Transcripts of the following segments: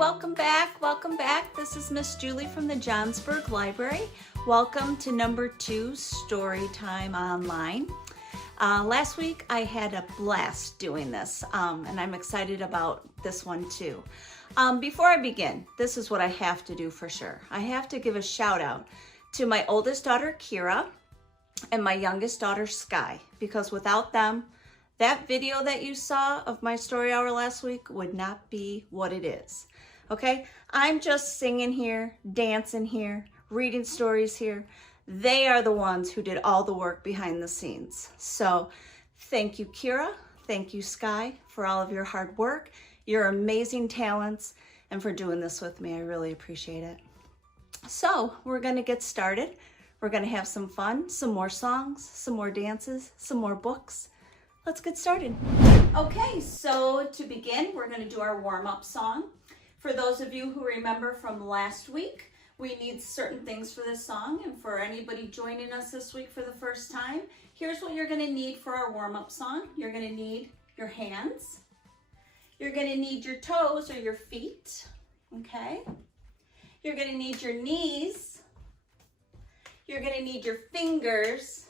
welcome back, welcome back. This is Miss Julie from the Johnsburg Library. Welcome to number 2 story time online. Last week I had a blast doing this and I'm excited about this one too. Before I begin, this is what I have to do for sure. I have to give a shout out to my oldest daughter Kira and my youngest daughter Sky, because without them, that video that you saw of my story hour last week would not be what it is. Okay, I'm just singing here, dancing here, reading stories here. They are the ones who did all the work behind the scenes. So thank you, Kira. Thank you, Sky, for all of your hard work, your amazing talents, and for doing this with me. I really appreciate it. So we're gonna get started. We're gonna have some fun, some more songs, some more dances, some more books. Let's get started. Okay, so to begin, we're going to do our warm-up song. For those of you who remember from last week, we need certain things for this song, and for anybody joining us this week for the first time, here's what you're going to need for our warm-up song. You're going to need your hands. You're going to need your toes or your feet, okay? You're going to need your knees. You're going to need your fingers.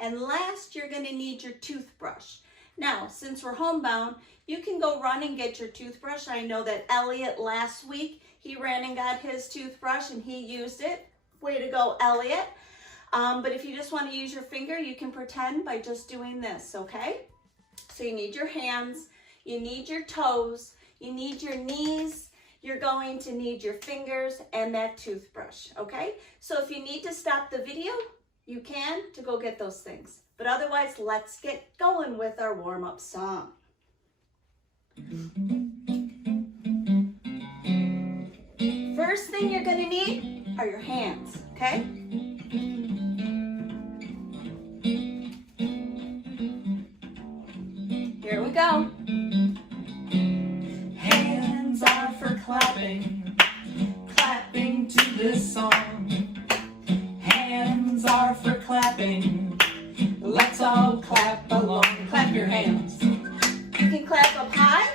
And last, you're going to need your toothbrush. Now, since we're homebound, you can go run and get your toothbrush. I know that Elliot last week, he ran and got his toothbrush and he used it. Way to go, Elliot. But if you just want to use your finger, you can pretend by just doing this, okay? So you need your hands, you need your toes, you need your knees, you're going to need your fingers and that toothbrush, okay? So if you need to stop the video, you can to go get those things. But otherwise, let's get going with our warm-up song. First thing you're gonna need are your hands, okay? Here we go. Hands are for clapping, clapping to this song. Hands are for clapping. Let's all clap along. Clap your hands. You can clap up high.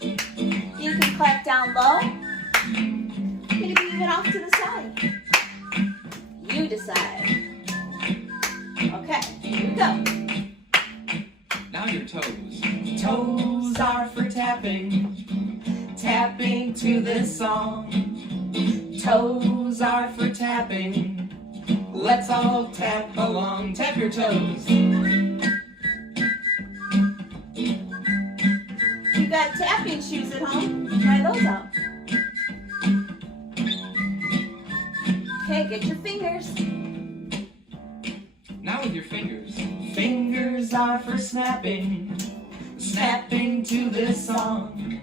You can clap down low. Maybe even off to the side. You decide. Okay, here we go. Now your toes. Toes are for tapping, tapping to this song. Toes are for tapping. Let's all tap along. Tap your toes. You got tapping shoes at home? Try those out. Okay, get your fingers. Now with your fingers. Fingers are for snapping, snapping to this song.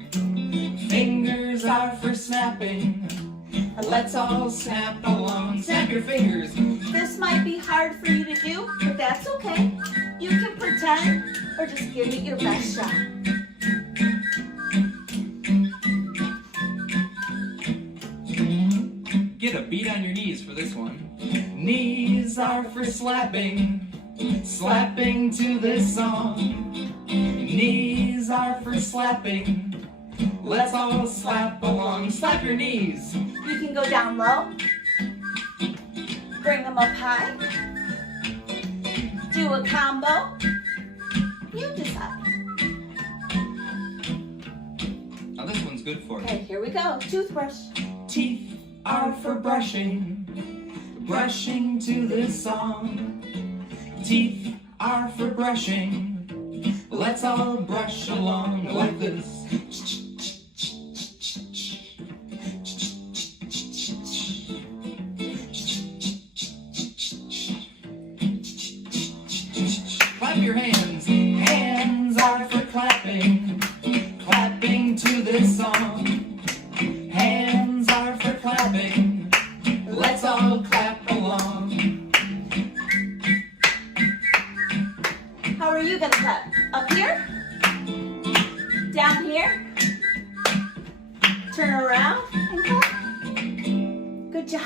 Fingers are for snapping. Let's all snap along. Snap your fingers. This might be hard for you to do, but that's okay. You can pretend or just give it your best shot. Get a beat on your knees for this one. Knees are for slapping, slapping to this song. Knees are for slapping. Let's all slap along. Slap your knees. You can go down low. Bring them up high. Do a combo. You decide. Now this one's good for you. Okay, here we go. Toothbrush. Teeth are for brushing, brushing to this song. Teeth are for brushing. Let's all brush along like this. Clap your hands. Hands are for clapping, clapping to this song. Hands are for clapping. Let's all clap along. How are you gonna clap? Up here? Down here? Turn around and clap. Good job.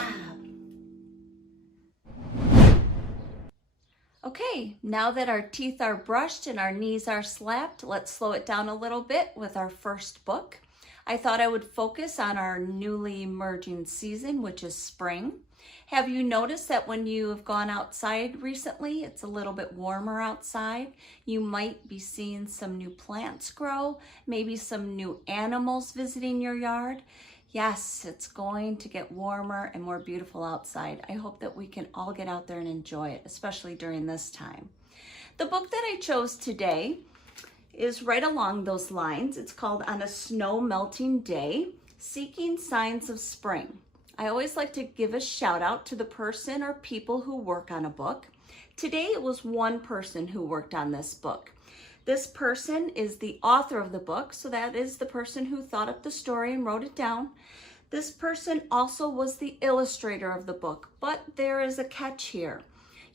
Okay, now that our teeth are brushed and our knees are slapped, let's slow it down a little bit with our first book. I thought I would focus on our newly emerging season, which is spring. Have you noticed that when you have gone outside recently, it's a little bit warmer outside? You might be seeing some new plants grow, maybe some new animals visiting your yard. Yes, it's going to get warmer and more beautiful outside. I hope that we can all get out there and enjoy it, especially during this time. The book that I chose today is right along those lines. It's called On a Snow Melting Day, Seeking Signs of Spring. I always like to give a shout out to the person or people who work on a book. Today it was one person who worked on this book. This person is the author of the book, so that is the person who thought up the story and wrote it down. This person also was the illustrator of the book, but there is a catch here.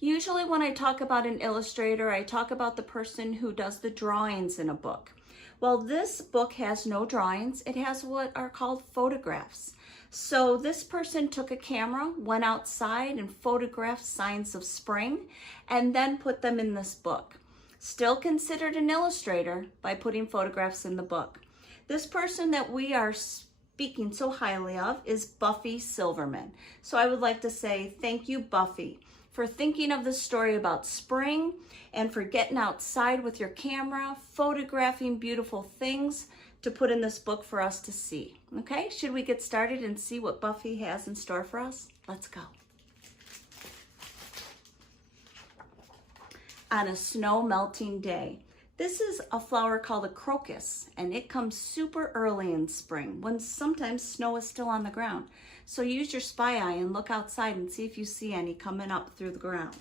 Usually when I talk about an illustrator, I talk about the person who does the drawings in a book. Well, this book has no drawings. It has what are called photographs. So this person took a camera, went outside and photographed signs of spring, and then put them in this book. Still considered an illustrator by putting photographs in the book. This person that we are speaking so highly of is Buffy Silverman. So I would like to say thank you, Buffy, for thinking of the story about spring and for getting outside with your camera, photographing beautiful things to put in this book for us to see. Okay, should we get started and see what Buffy has in store for us? Let's go. On a Snow Melting Day. This is a flower called a crocus, and it comes super early in spring when sometimes snow is still on the ground. So use your spy eye and look outside and see if you see any coming up through the ground.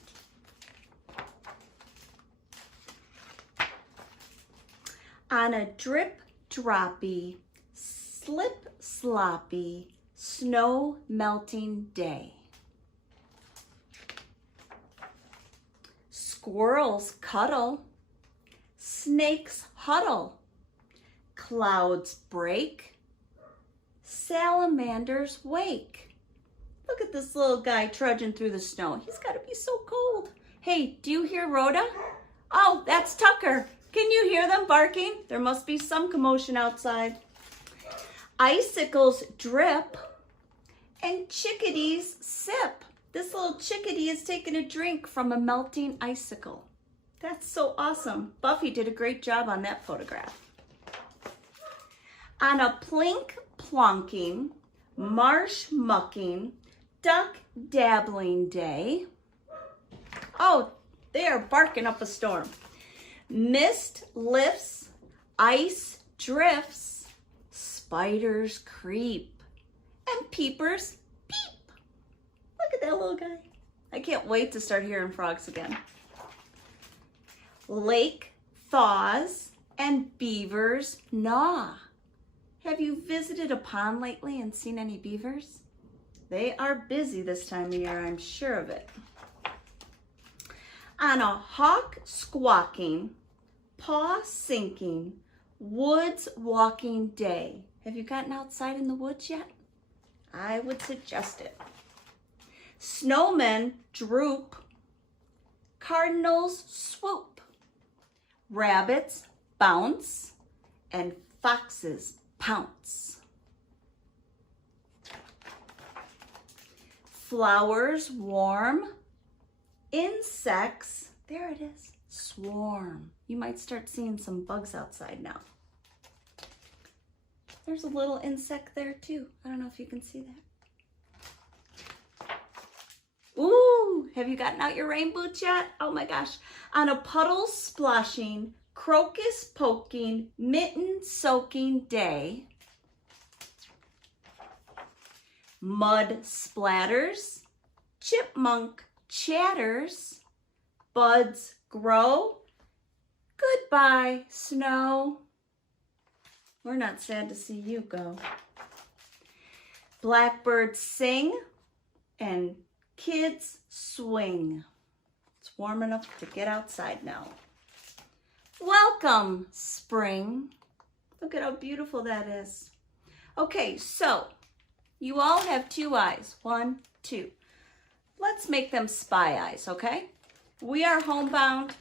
On a drip droppy, slip sloppy, snow melting day. Squirrels cuddle, snakes huddle, clouds break, salamanders wake. Look at this little guy trudging through the snow. He's got to be so cold. Hey, do you hear Rhoda? Oh, that's Tucker. Can you hear them barking? There must be some commotion outside. Icicles drip and chickadees sip. This little chickadee is taking a drink from a melting icicle. That's so awesome. Buffy did a great job on that photograph. On a plink plonking, marsh mucking, duck dabbling day. Oh, they are barking up a storm. Mist lifts, ice drifts, spiders creep, and peepers peep. Look at that little guy. I can't wait to start hearing frogs again. Lake thaws and beavers gnaw. Have you visited a pond lately and seen any beavers? They are busy this time of year, I'm sure of it. On a hawk squawking, paw sinking, woods walking day. Have you gotten outside in the woods yet? I would suggest it. Snowmen droop, cardinals swoop, rabbits bounce, and foxes pounce. Flowers warm, insects, there it is, swarm. You might start seeing some bugs outside now. There's a little insect there too. I don't know if you can see that. Ooh, have you gotten out your rain boots yet? Oh my gosh. On a puddle splashing, crocus poking, mitten soaking day. Mud splatters, chipmunk chatters, buds grow. Goodbye, snow. We're not sad to see you go. Blackbirds sing and kids swing. It's warm enough to get outside now. Welcome, spring. Look at how beautiful that is. Okay, so you all have two eyes. 1, 2. Let's make them spy eyes, okay? We are homebound.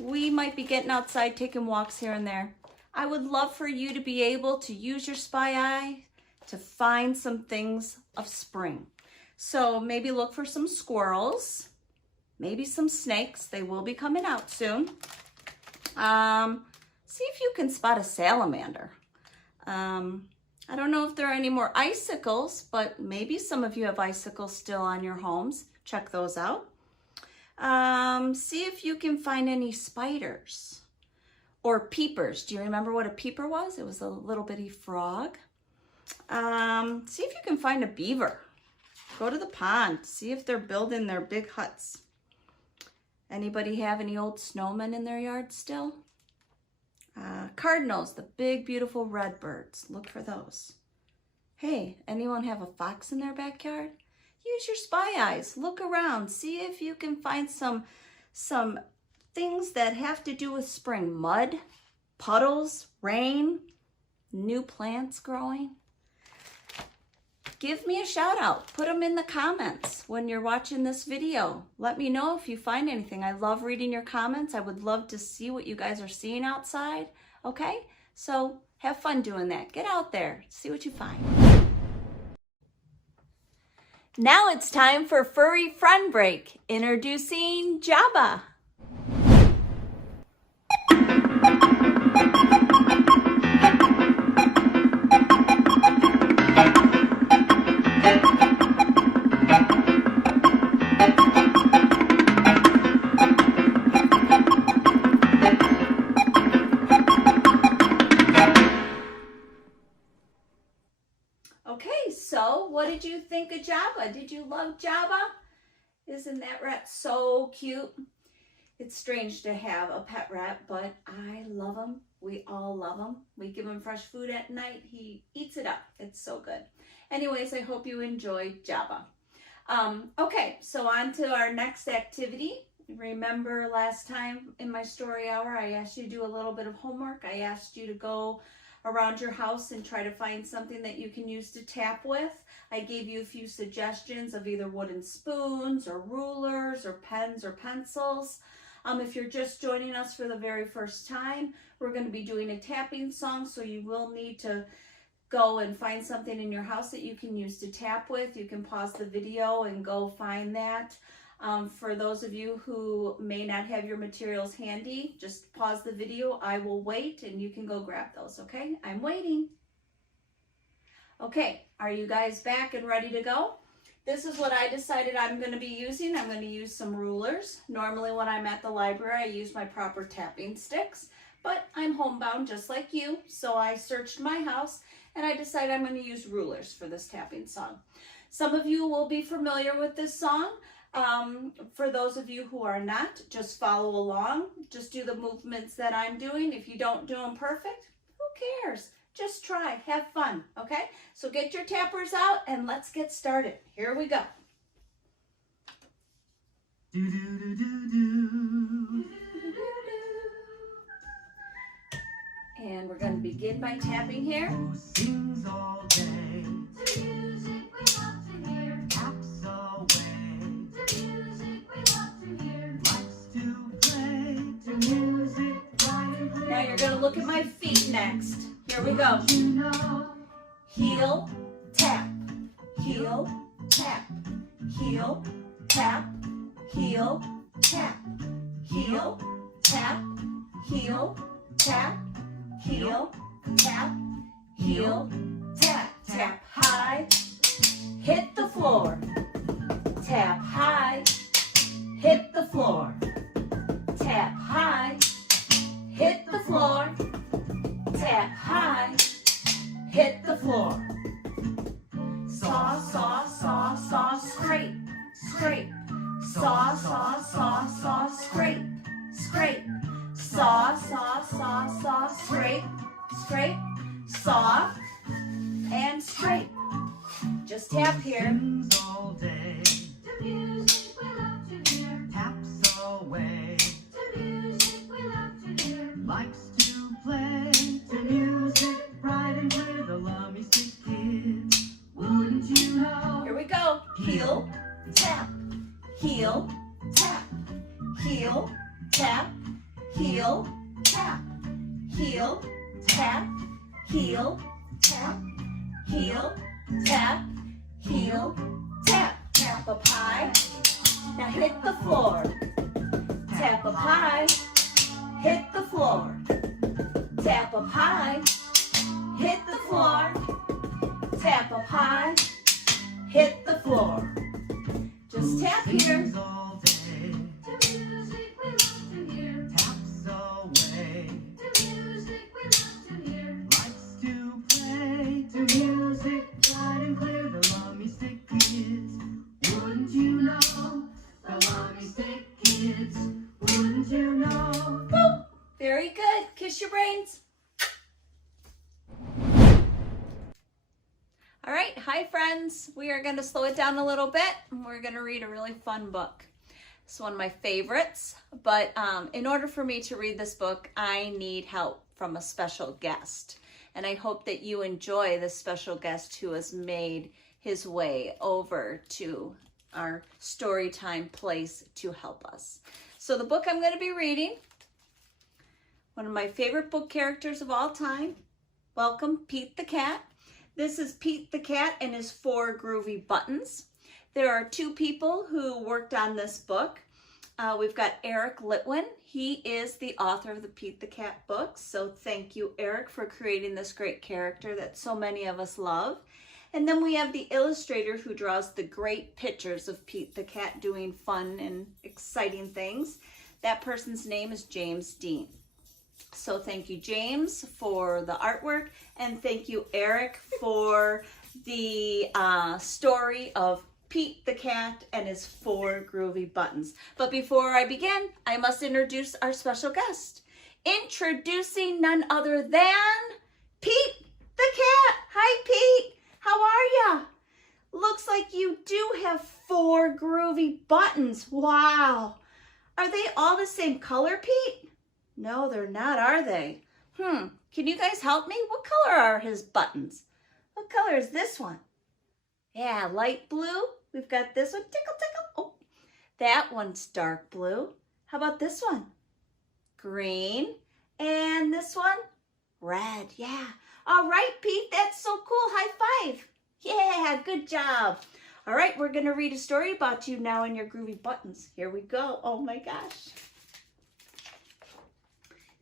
We might be getting outside, taking walks here and there. I would love for you to be able to use your spy eye to find some things of spring. So maybe look for some squirrels, maybe some snakes. They will be coming out soon. See if you can spot a salamander. I don't know if there are any more icicles, but maybe some of you have icicles still on your homes. Check those out. See if you can find any spiders or peepers. Do you remember what a peeper was? It was a little bitty frog. See if you can find a beaver. Go to the pond, see if they're building their big huts. Anybody have any old snowmen in their yard still? Cardinals, the big, beautiful red birds. Look for those. Hey, anyone have a fox in their backyard? Use your spy eyes. Look around. See if you can find some things that have to do with spring. Mud, puddles, rain, new plants growing. Give me a shout out. Put them in the comments when you're watching this video. Let me know if you find anything. I love reading your comments. I would love to see what you guys are seeing outside. Okay? So have fun doing that. Get out there. See what you find. Now it's time for Furry Friend Break. Introducing Jabba. Okay, so what did you think of Jabba? Did you love Jabba? Isn't that rat so cute? It's strange to have a pet rat, but I love him. We all love him. We give him fresh food at night. He eats it up. It's so good. Anyways, I hope you enjoyed Jabba. Okay, so on to our next activity. Remember last time in my story hour, I asked you to do a little bit of homework. I asked you to go around your house and try to find something that you can use to tap with. I gave you a few suggestions of either wooden spoons or rulers or pens or pencils. If you're just joining us for the very first time, we're going to be doing a tapping song, so you will need to go and find something in your house that you can use to tap with. You can pause the video and go find that. For those of you who may not have your materials handy, just pause the video. I will wait and you can go grab those, okay? I'm waiting. Okay, are you guys back and ready to go? This is what I decided I'm going to be using. I'm going to use some rulers. Normally when I'm at the library, I use my proper tapping sticks, but I'm homebound just like you, so I searched my house and I decided I'm going to use rulers for this tapping song. Some of you will be familiar with this song. For those of you who are not, just follow along. Just do the movements that I'm doing. If you don't do them perfect, who cares? Just try, have fun, okay? So get your tappers out and let's get started. Here we go. Do do do do do. And we're going to begin by tapping here. Who sings all day? The music we love to hear. Taps away. The music we love to hear. Likes to play to music right and clear. Now you're going to look at my feet next. Here we go. You know, Heel, tap, heel, tap, heel, tap, heel, tap, heel, tap, heel, tap, heel, tap, heel, tap, tap high, hit the floor, tap high, hit the floor, tap high, hit the floor, tap high, hit the floor. Saw, saw, saw, saw, scrape, scrape. Saw, saw, saw, saw, scrape, scrape. Saw, saw, saw, saw, scrape, scrape. Saw and scrape. Just tap here. sings all day. The music we love to hear. Taps away. The music we love to hear. Likes to play to music bright and clear. The lummy stick kids. Wouldn't you know? Here we go. Heel, tap, heel, tap, heel, tap, heel, tap, heel, tap, tap, heel, tap, heel, tap, heel, tap. Tap up high. Now hit the floor. Tap up high. Hit the floor. Tap up high. Hit the floor. Tap up high. Hit the floor. Just tap here. All day, To music we love to hear. taps away, To music we love to hear. likes to play to music, bright and clear. The Lummy Stick Kids, wouldn't you know? The Lummy Stick Kids, wouldn't you know? Boop. Very good. Kiss your brains. All right, hi friends. We are going to slow it down a little bit and we're going to read a really fun book. It's one of my favorites, but in order for me to read this book, I need help from a special guest. And I hope that you enjoy this special guest who has made his way over to our story time place to help us. So the book I'm going to be reading, one of my favorite book characters of all time, welcome Pete the Cat. This is Pete the Cat and his 4 groovy buttons. There are 2 people who worked on this book. We've got Eric Litwin. He is the author of the Pete the Cat books. So thank you, Eric, for creating this great character that so many of us love. And then we have the illustrator who draws the great pictures of Pete the Cat doing fun and exciting things. That person's name is James Dean. So thank you, James, for the artwork, and thank you, Eric, for the story of Pete the Cat and his 4 groovy buttons. But before I begin, I must introduce our special guest. Introducing none other than Pete the Cat. Hi, Pete. How are ya? Looks like you do have 4 groovy buttons. Wow. Are they all the same color, Pete? No, they're not, are they? Can you guys help me? What color are his buttons? What color is this one? Yeah, light blue. We've got this one. Tickle, tickle. Oh, that one's dark blue. How about this one? Green. And this one? Red. Yeah. All right, Pete. That's so cool. High five. Yeah, good job. All right, we're going to read a story about you now and your groovy buttons. Here we go. Oh, my gosh.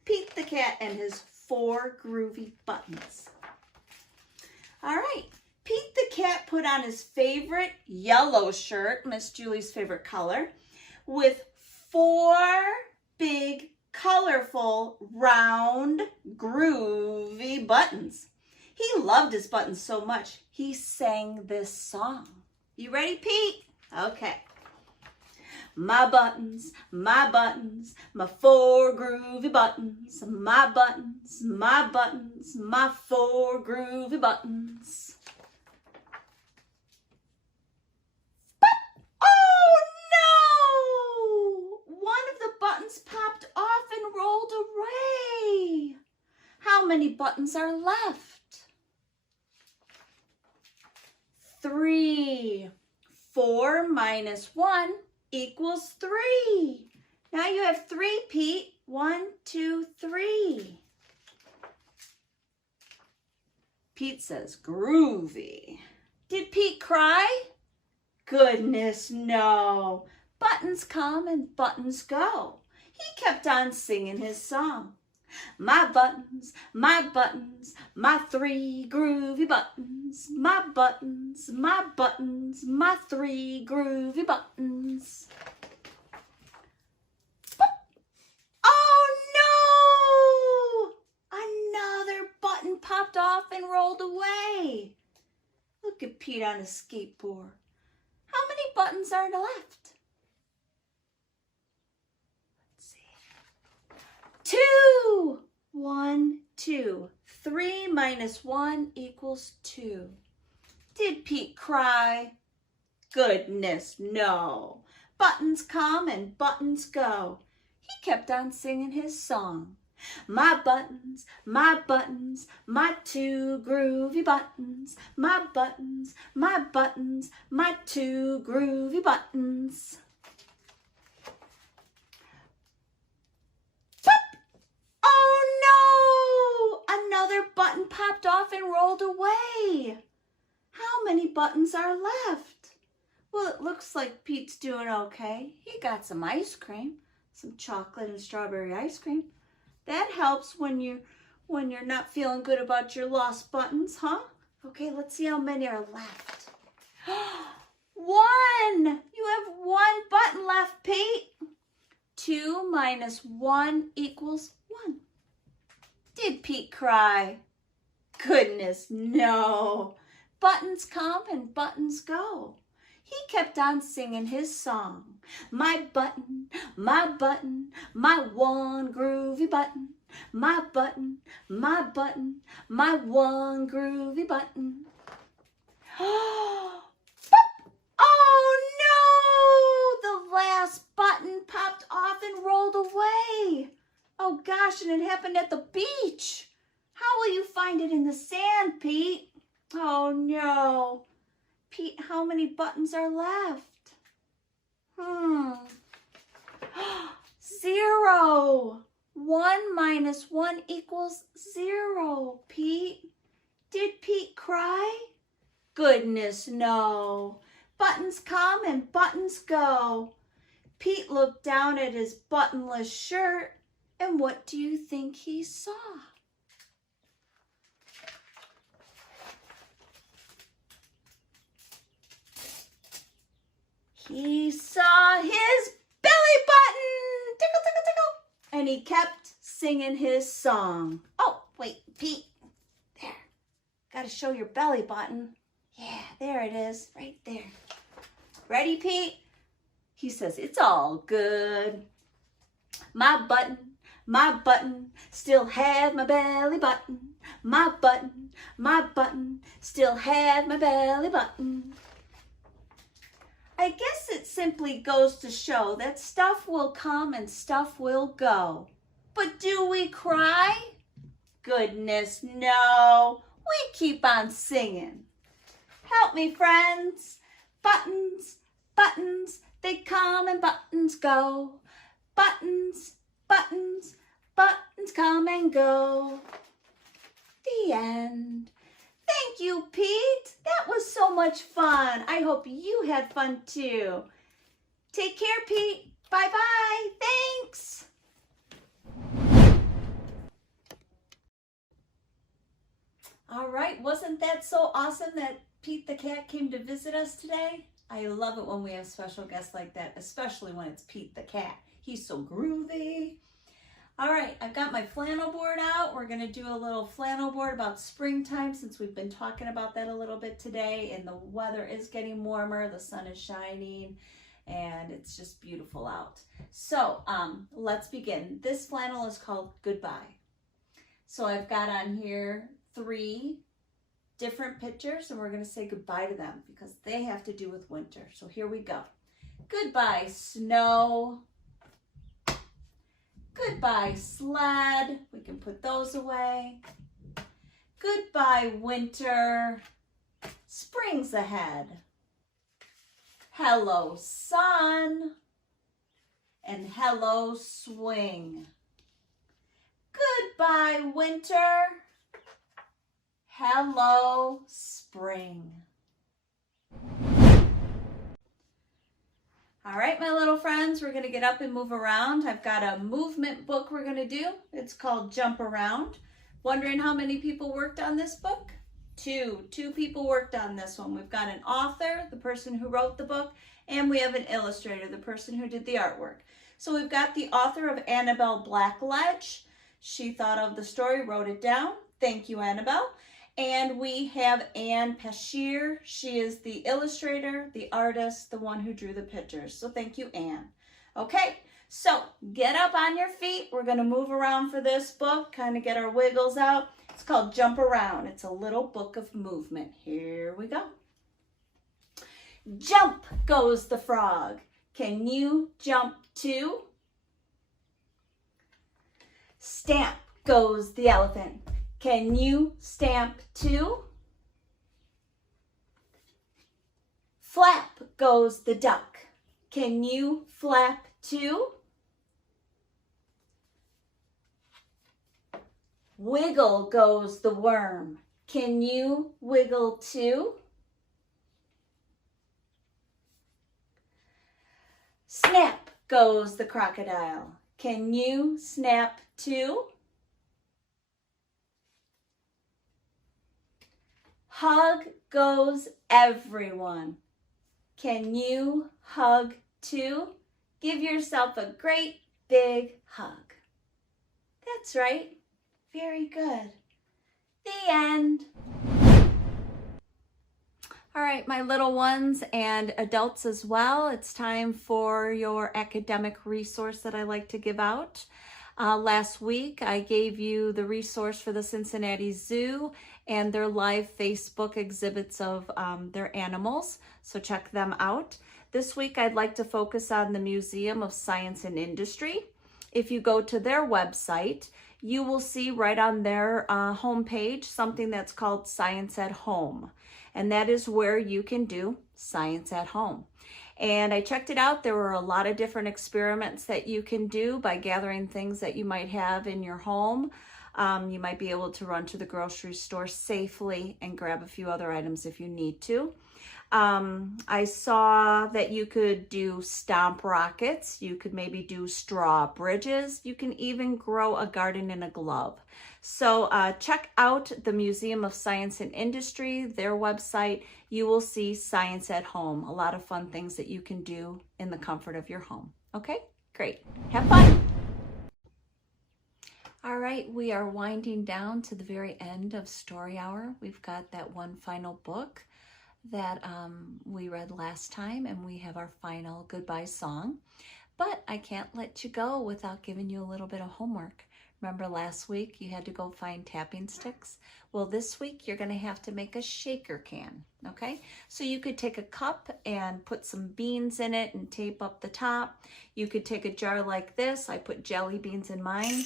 Pete the Cat and his 4 groovy buttons. All right, Pete the Cat put on his favorite yellow shirt, Miss Julie's favorite color, with 4 big, colorful, round, groovy buttons. He loved his buttons so much, he sang this song. You ready, Pete? Okay. My buttons, my 4 groovy buttons, my buttons, my 4 groovy buttons. Oh no! One of the buttons popped off and rolled away. How many buttons are left? 3. 4 minus 1 equals 3. Now you have 3, Pete. 1, 2, 3. Pete says, groovy. Did Pete cry? Goodness, no. Buttons come and buttons go. He kept on singing his song. My buttons, my 3 groovy buttons. My buttons, my 3 groovy buttons. Oh no! Another button popped off and rolled away. Look at Pete on his skateboard. How many buttons are left? Let's see. 2. 1, 2. 3 minus 1 equals 2. Did Pete cry? Goodness, no. Buttons come and buttons go. He kept on singing his song. My buttons, my 2 groovy buttons. My buttons, my 2 groovy buttons. Oh no! Another buttons are left? Well, it looks like Pete's doing okay. He got some ice cream, some chocolate and strawberry ice cream. That helps when you're not feeling good about your lost buttons, huh? Okay, let's see how many are left. 1! You have 1 button left, Pete. 2 minus 1 equals 1. Did Pete cry? Goodness, no. Buttons come and buttons go. He kept on singing his song. My button, my button, my one groovy button. My button, my button, my one groovy button. Oh no! The last button popped off and rolled away. Oh gosh, and it happened at the beach. How will you find it in the sand, Pete? Oh no. Pete, how many buttons are left? 0. 1 minus 1 equals 0, Pete. Did Pete cry? Goodness, no. Buttons come and buttons go. Pete looked down at his buttonless shirt, and what do you think he saw? He saw his belly button, tickle, tickle, tickle, and he kept singing his song. Oh, wait, Pete, there, got to show your belly button. Yeah, there it is, right there. Ready, Pete? He says, it's all good. My button, still have my belly button. My button, still have my belly button. I guess it simply goes to show that stuff will come and stuff will go. But do we cry? Goodness, no. We keep on singing. Help me, friends. Buttons, buttons, they come and buttons go. Buttons, buttons, buttons come and go. The end. Thank you, Pete. That was so much fun. I hope you had fun too. Take care, Pete. Bye-bye. Thanks. All right, wasn't that so awesome that Pete the cat came to visit us today? I love it when we have special guests like that, especially when it's Pete the cat. He's so groovy. All right, I've got my flannel board out. We're gonna do a little flannel board about springtime since we've been talking about that a little bit today, and the weather is getting warmer, the sun is shining, and it's just beautiful out. So let's begin. This flannel is called Goodbye. So I've got on here 3 different pictures, and we're gonna say goodbye to them because they have to do with winter. So here we go. Goodbye, snow. Goodbye, sled. We can put those away. Goodbye, winter. Spring's ahead. Hello, sun. And hello, swing. Goodbye, winter. Hello, spring. All right, my little friends, we're gonna get up and move around. I've got a movement book we're gonna do. It's called Jump Around. Wondering how many people worked on this book? 2 people worked on this one. We've got an author, the person who wrote the book, and we have an illustrator, the person who did the artwork. So we've got the author of Annabelle Blackledge. She thought of the story, wrote it down. Thank you, Annabelle. And we have Ann Pashier. She is the illustrator, the artist, the one who drew the pictures. So thank you, Ann. Okay, so get up on your feet. We're gonna move around for this book, kind of get our wiggles out. It's called Jump Around. It's a little book of movement. Here we go. Jump goes the frog. Can you jump too? Stamp goes the elephant. Can you stamp too? Flap goes the duck. Can you flap too? Wiggle goes the worm. Can you wiggle too? Snap goes the crocodile. Can you snap too? Hug goes everyone. Can you hug too? Give yourself a great big hug. That's right. Very good. The end. All right, my little ones and adults as well, it's time for your academic resource that I like to give out. Last week, I gave you the resource for the Cincinnati Zoo and their live Facebook exhibits of their animals, so check them out. This week, I'd like to focus on the Museum of Science and Industry. If you go to their website, you will see right on their homepage something that's called Science at Home. And that is where you can do science at home. And I checked it out. There were a lot of different experiments that you can do by gathering things that you might have in your home. You might be able to run to the grocery store safely and grab a few other items if you need to. I saw that you could do stomp rockets. You could maybe do straw bridges. You can even grow a garden in a glove. So check out the Museum of Science and Industry, their website. You will see Science at Home, a lot of fun things that you can do in the comfort of your home. Okay, great. Have fun. All right, we are winding down to the very end of Story Hour. We've got that one final book that we read last time, and we have our final goodbye song. But I can't let you go without giving you a little bit of homework. Remember last week you had to go find tapping sticks? Well, this week you're going to have to make a shaker can, okay? So you could take a cup and put some beans in it and tape up the top. You could take a jar like this. I put jelly beans in mine.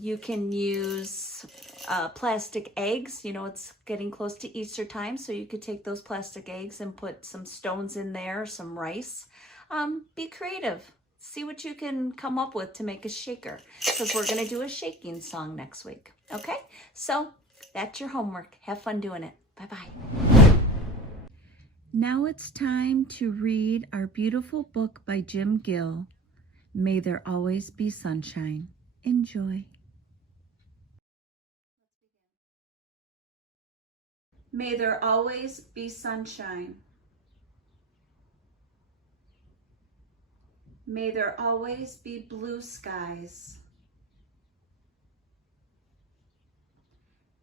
You can use plastic eggs. You know, it's getting close to Easter time, so you could take those plastic eggs and put some stones in there, some rice. Be creative. See what you can come up with to make a shaker, because we're going to do a shaking song next week. Okay? So that's your homework. Have fun doing it. Bye-bye. Now it's time to read our beautiful book by Jim Gill, May There Always Be Sunshine. Enjoy. May there always be sunshine. May there always be blue skies.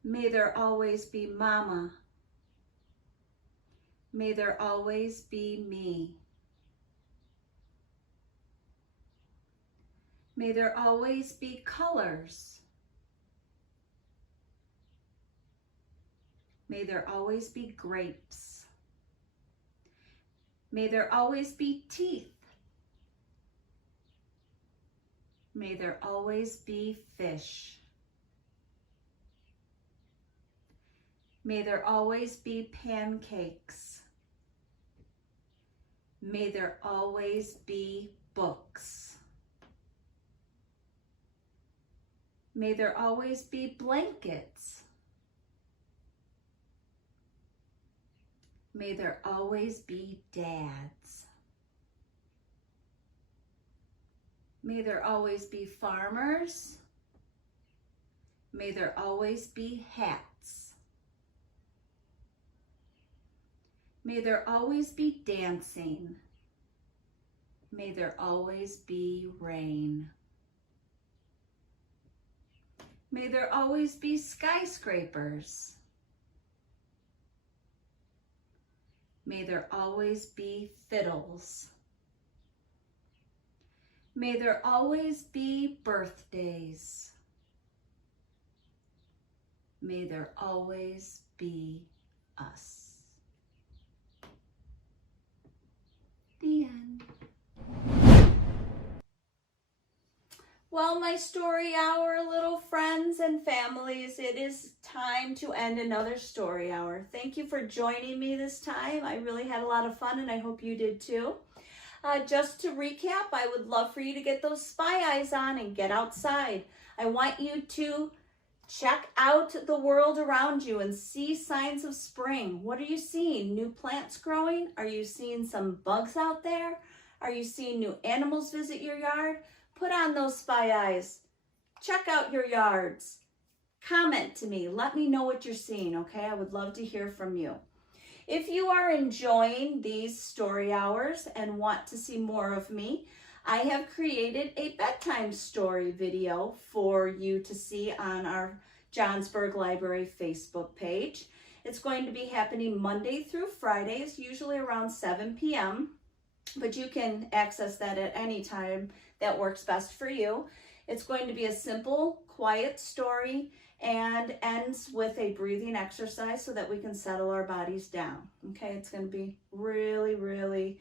May there always be Mama. May there always be me. May there always be colors. May there always be grapes. May there always be teeth. May there always be fish. May there always be pancakes. May there always be books. May there always be blankets. May there always be dads. May there always be farmers. May there always be hats. May there always be dancing. May there always be rain. May there always be skyscrapers. May there always be fiddles. May there always be birthdays. May there always be us. The end. Well, my story hour, little friends and families, it is time to end another story hour. Thank you for joining me this time. I really had a lot of fun, and I hope you did too. Just to recap, I would love for you to get those spy eyes on and get outside. I want you to check out the world around you and see signs of spring. What are you seeing? New plants growing? Are you seeing some bugs out there? Are you seeing new animals visit your yard? Put on those spy eyes. Check out your yards. Comment to me. Let me know what you're seeing, okay? I would love to hear from you. If you are enjoying these story hours and want to see more of me, I have created a bedtime story video for you to see on our Johnsburg Library Facebook page. It's going to be happening Monday through Fridays, usually around 7 p.m., but you can access that at any time that works best for you. It's going to be a simple, quiet story and ends with a breathing exercise so that we can settle our bodies down. Okay, it's going to be really, really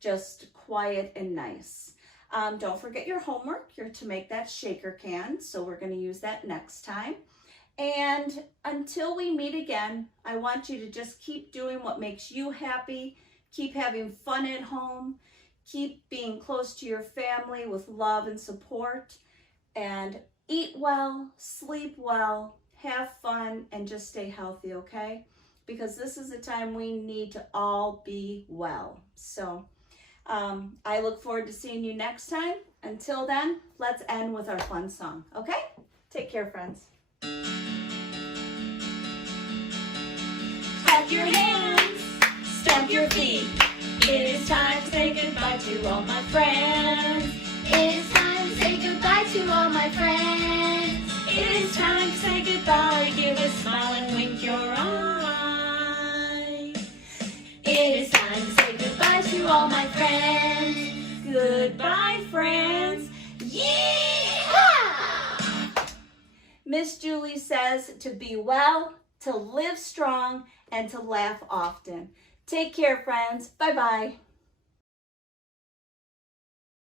just quiet and nice. Don't forget your homework. You're to make that shaker can, so we're going to use that next time. And until we meet again, I want you to just keep doing what makes you happy. Keep having fun at home. Keep being close to your family with love and support. And eat well, sleep well, have fun, and just stay healthy, okay? Because this is the time we need to all be well. So I look forward to seeing you next time. Until then, let's end with our fun song, okay? Take care, friends. Clap your hands, stamp your feet. It is time to say goodbye to all my friends. It is time to say goodbye to all my friends. It is time to say goodbye. Give a smile and wink your eye. It is time to say goodbye to all my friends. Goodbye, friends. Yeehaw! Miss Julie says to be well, to live strong, and to laugh often. Take care, friends. Bye-bye.